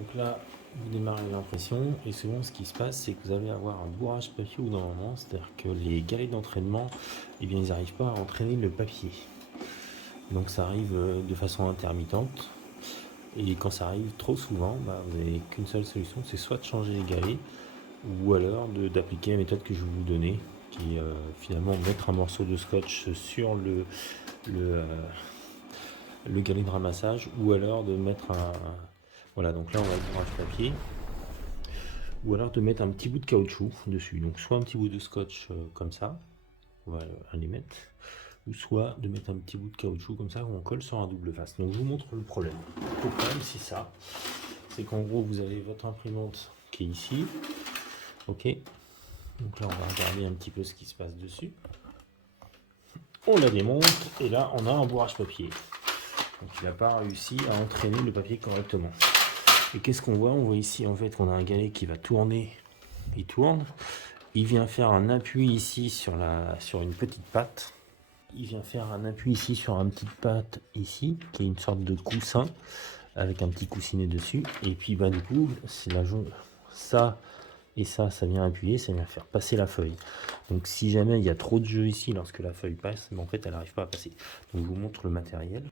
Donc là, vous démarrez l'impression et souvent ce qui se passe, c'est que vous allez avoir un bourrage papier au bout d'un moment, c'est-à-dire que les galets d'entraînement, eh bien, ils n'arrivent pas à entraîner le papier. Donc ça arrive de façon intermittente. Et quand ça arrive trop souvent, vous n'avez qu'une seule solution, c'est soit de changer les galets, ou alors d'appliquer la méthode que je vais vous donner, qui est finalement mettre un morceau de scotch sur le, le galet de ramassage, ou alors de mettre un... Voilà, donc là on va le bourrage papier, ou alors de mettre un petit bout de caoutchouc dessus, donc soit un petit bout de scotch comme ça, on va les mettre, ou soit de mettre un petit bout de caoutchouc comme ça, où on colle sur un double face. Donc je vous montre le problème. Le problème c'est ça, c'est qu'en gros vous avez votre imprimante qui est ici, ok, donc là on va regarder un petit peu ce qui se passe dessus. On la démonte et là on a un bourrage papier. Donc il n'a pas réussi à entraîner le papier correctement. Et qu'est-ce qu'on voit? On voit ici en fait qu'on a un galet qui va tourner, il tourne, il vient faire un appui ici sur une petite patte. Il vient faire un appui ici sur une petite patte ici, qui est une sorte de coussin avec un petit coussinet dessus. Et puis du coup, c'est ça et ça vient appuyer, ça vient faire passer la feuille. Donc si jamais il y a trop de jeu ici lorsque la feuille passe, en fait elle n'arrive pas à passer. Donc je vous montre le matériel.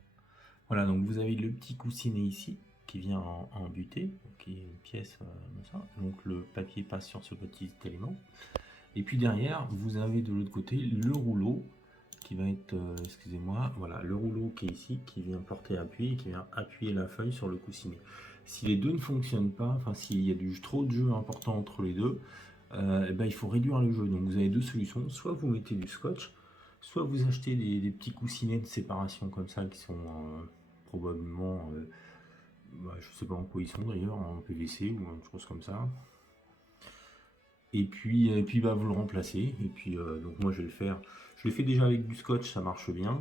Voilà, donc vous avez le petit coussinet ici qui vient en butée, qui est une pièce comme ça. Donc le papier passe sur ce petit élément. Et puis derrière, vous avez de l'autre côté le rouleau qui va être, excusez-moi, voilà, le rouleau qui est ici, qui vient porter appui, qui vient appuyer la feuille sur le coussinet. Si les deux ne fonctionnent pas, enfin s'il y a trop de jeu important entre les deux, il faut réduire le jeu. Donc vous avez deux solutions, soit vous mettez du scotch, soit vous achetez des petits coussinets de séparation comme ça, qui sont probablement, je ne sais pas en quoi ils sont d'ailleurs, en PVC ou une chose comme ça. Et puis vous le remplacez. Et puis donc moi je vais le faire. Je l'ai fait déjà avec du scotch, ça marche bien.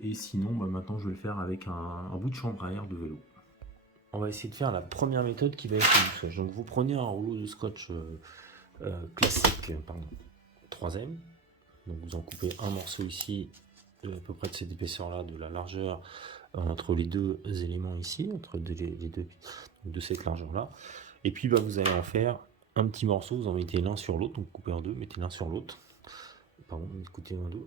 Et sinon maintenant je vais le faire avec un bout de chambre à air de vélo. On va essayer de faire la première méthode qui va être du scotch. Donc vous prenez un rouleau de scotch classique, pardon, 3M. Donc vous en coupez un morceau ici, à peu près de cette épaisseur là, de la largeur entre les deux éléments ici, entre les deux de cette largeur là. Et puis vous allez en faire un petit morceau, vous en mettez l'un sur l'autre, donc coupez en deux, mettez l'un sur l'autre. Pardon,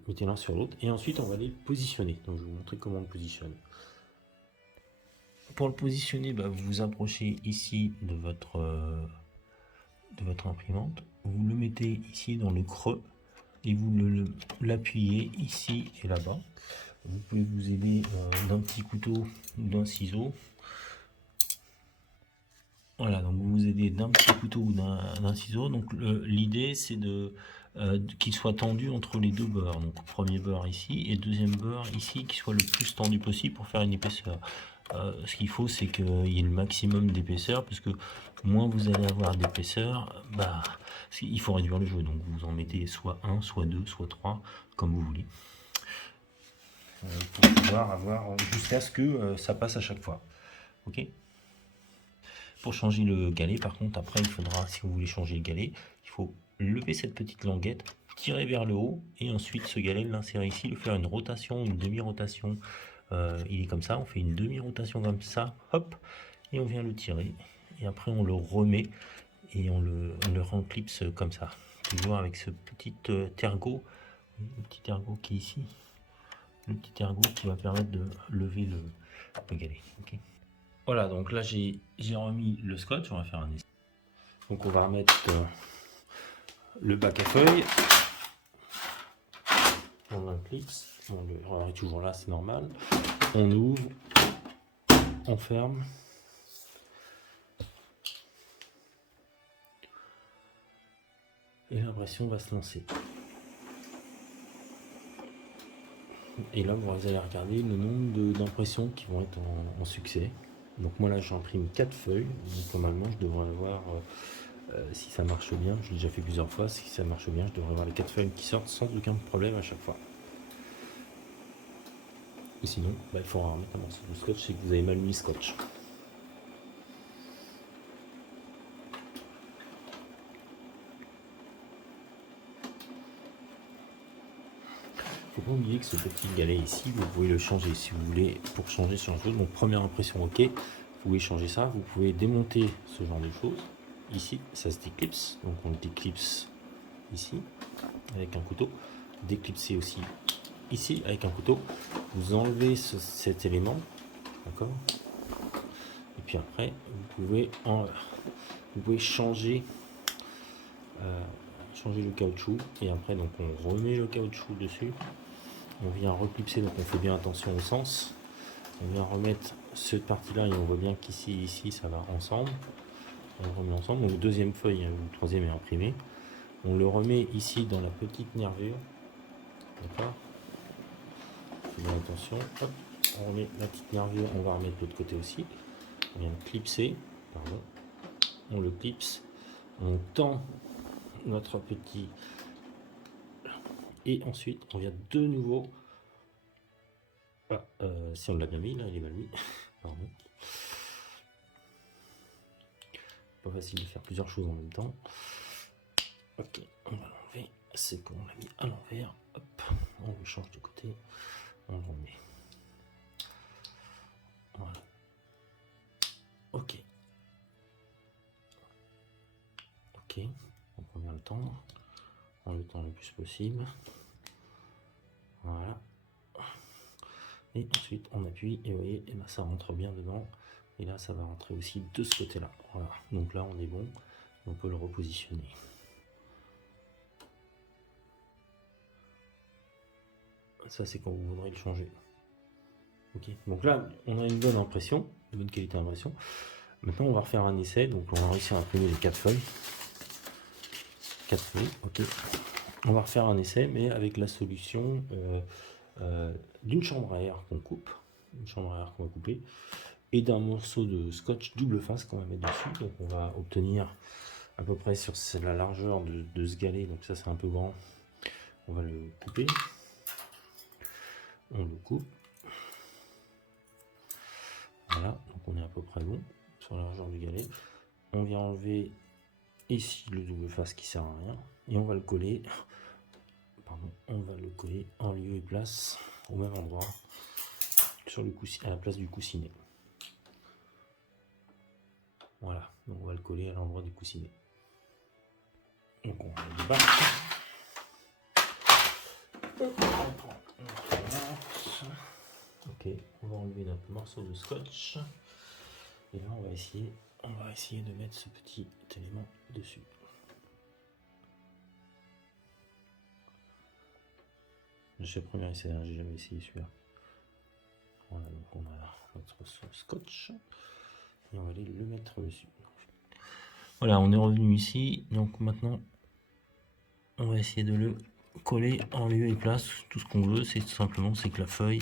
mettez l'un sur l'autre. Et ensuite on va les positionner. Donc je vais vous montrer comment on le positionne. Pour le positionner, vous vous approchez ici de votre imprimante. Vous le mettez ici dans le creux et vous l'appuyez ici et là-bas. Vous pouvez vous aider d'un petit couteau ou d'un ciseau. Voilà, donc vous vous aidez d'un petit couteau ou d'un ciseau. Donc l'idée c'est qu'il soit tendu entre les deux bords. Donc premier bord ici et deuxième bord ici, qui soit le plus tendu possible pour faire une épaisseur. Ce qu'il faut, c'est qu'il y ait le maximum d'épaisseur, parce que moins vous allez avoir d'épaisseur, il faut réduire le jeu. Donc vous en mettez soit 1, soit 2, soit 3, comme vous voulez. Pour pouvoir avoir jusqu'à ce que ça passe à chaque fois. Ok. Pour changer le galet, par contre, après, il faudra, si vous voulez changer le galet, il faut lever cette petite languette, tirer vers le haut, et ensuite ce galet, l'insérer ici, le faire une rotation, une demi-rotation. Il est comme ça, on fait une demi-rotation comme ça, hop, et on vient le tirer. Et après, on le remet et on le remplipse comme ça. Toujours avec ce petit tergot, le petit tergot qui est ici. Le petit ergot qui va permettre de lever le galet. Okay. Voilà, donc là j'ai remis le scotch, on va faire un essai. Donc on va remettre le bac à feuilles. On a un clips, on est toujours là, c'est normal. On ouvre, on ferme. Et l'impression va se lancer. Et là, vous allez regarder le nombre d'impressions qui vont être en succès. Donc moi là, j'imprime 4 feuilles. Donc normalement, je devrais avoir, si ça marche bien, je l'ai déjà fait plusieurs fois, si ça marche bien, je devrais avoir les 4 feuilles qui sortent sans aucun problème à chaque fois. Et sinon, il faudra remettre un morceau de scotch, c'est que vous avez mal mis le scotch. Faut pas oublier que ce petit galet ici, vous pouvez le changer si vous voulez, pour changer sur un jeu. Donc première impression ok, pouvez changer ça, vous pouvez démonter ce genre de choses. Ici, ça se déclipse, donc on le déclipse ici avec un couteau, déclipser aussi ici avec un couteau. Vous enlevez cet élément, d'accord, et puis après vous pouvez changer le caoutchouc, et après donc on remet le caoutchouc dessus, on vient reclipser, donc on fait bien attention au sens, on vient remettre cette partie là et on voit bien qu'ici ici ça va ensemble, on le remet ensemble. Donc deuxième feuille, le troisième est imprimé, on le remet ici dans la petite nervure, d'accord, faites bien attention, hop, on remet la petite nervure, on va remettre de l'autre côté aussi, on vient le clipser, pardon, on le clipse, on tend notre petit, et ensuite on vient de nouveau, si on l'a bien mis là, il est mal mis, pardon, pas facile de faire plusieurs choses en même temps. Ok, on va l'enlever, c'est qu'on l'a mis à l'envers, hop, on le change de côté, on le remet, voilà, ok, donc on vient le tendre en le tend le plus possible, voilà, et ensuite on appuie et vous voyez, et ben ça rentre bien dedans, et là ça va rentrer aussi de ce côté là, voilà, donc là on est bon, on peut le repositionner. Ça c'est quand vous voudrez le changer. Ok, donc là on a une bonne impression, une bonne qualité d'impression. Maintenant on va refaire un essai, donc on va réussir à imprimer les 4 feuilles. 4 feuilles, ok. On va refaire un essai, mais avec la solution d'une chambre à air qu'on coupe, une chambre à air qu'on va couper, et d'un morceau de scotch double face qu'on va mettre dessus. Donc on va obtenir à peu près sur la largeur de ce galet, donc ça c'est un peu grand, on va le couper, on le coupe, voilà, donc on est à peu près bon sur la largeur du galet. On vient enlever ici le double face qui sert à rien, et on va le coller, en lieu et place au même endroit, sur le coussinet, à la place du coussinet. Voilà, donc on va le coller à l'endroit du coussinet. Donc on va le battre. Ok, on va enlever notre morceau de scotch. Et là on va essayer de mettre ce petit élément dessus. C'est le premier essai, j'ai jamais essayé celui-là. Voilà, donc on a notre scotch et on va aller le mettre dessus. Voilà, on est revenu ici, donc maintenant on va essayer de le coller en lieu et place. Tout ce qu'on veut, c'est tout simplement que la feuille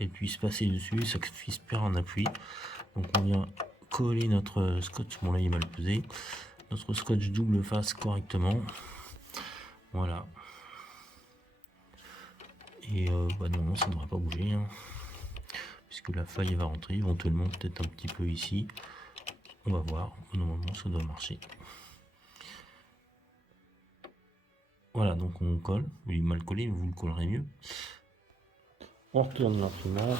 elle puisse passer dessus, ça puisse perdre un appui. Donc on vient coller notre scotch, bon là il est mal pesé, notre scotch double face correctement. Voilà. Et normalement ça ne devrait pas bouger, hein, puisque la feuille va rentrer éventuellement peut-être un petit peu ici. On va voir, normalement ça doit marcher. Voilà, donc on colle, il est mal collé, vous le collerez mieux. On retourne l'imprimante,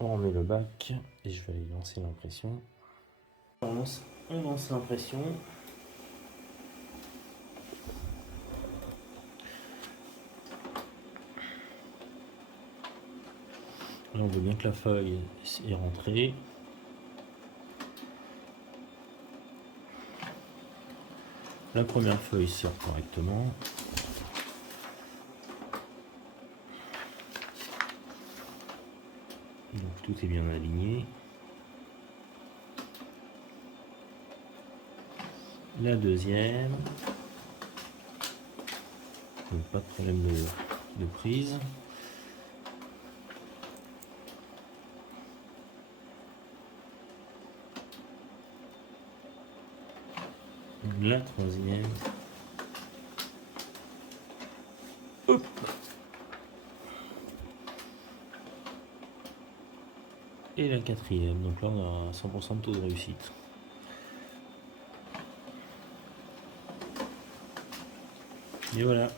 on remet le bac et je vais aller lancer l'impression. On lance l'impression. Là, on voit bien que la feuille est rentrée. La première feuille sort correctement. Donc tout est bien aligné. La deuxième. Donc pas de problème de prise. La troisième. Hop. Et la quatrième. Donc là on a 100% de taux de réussite. Et voilà.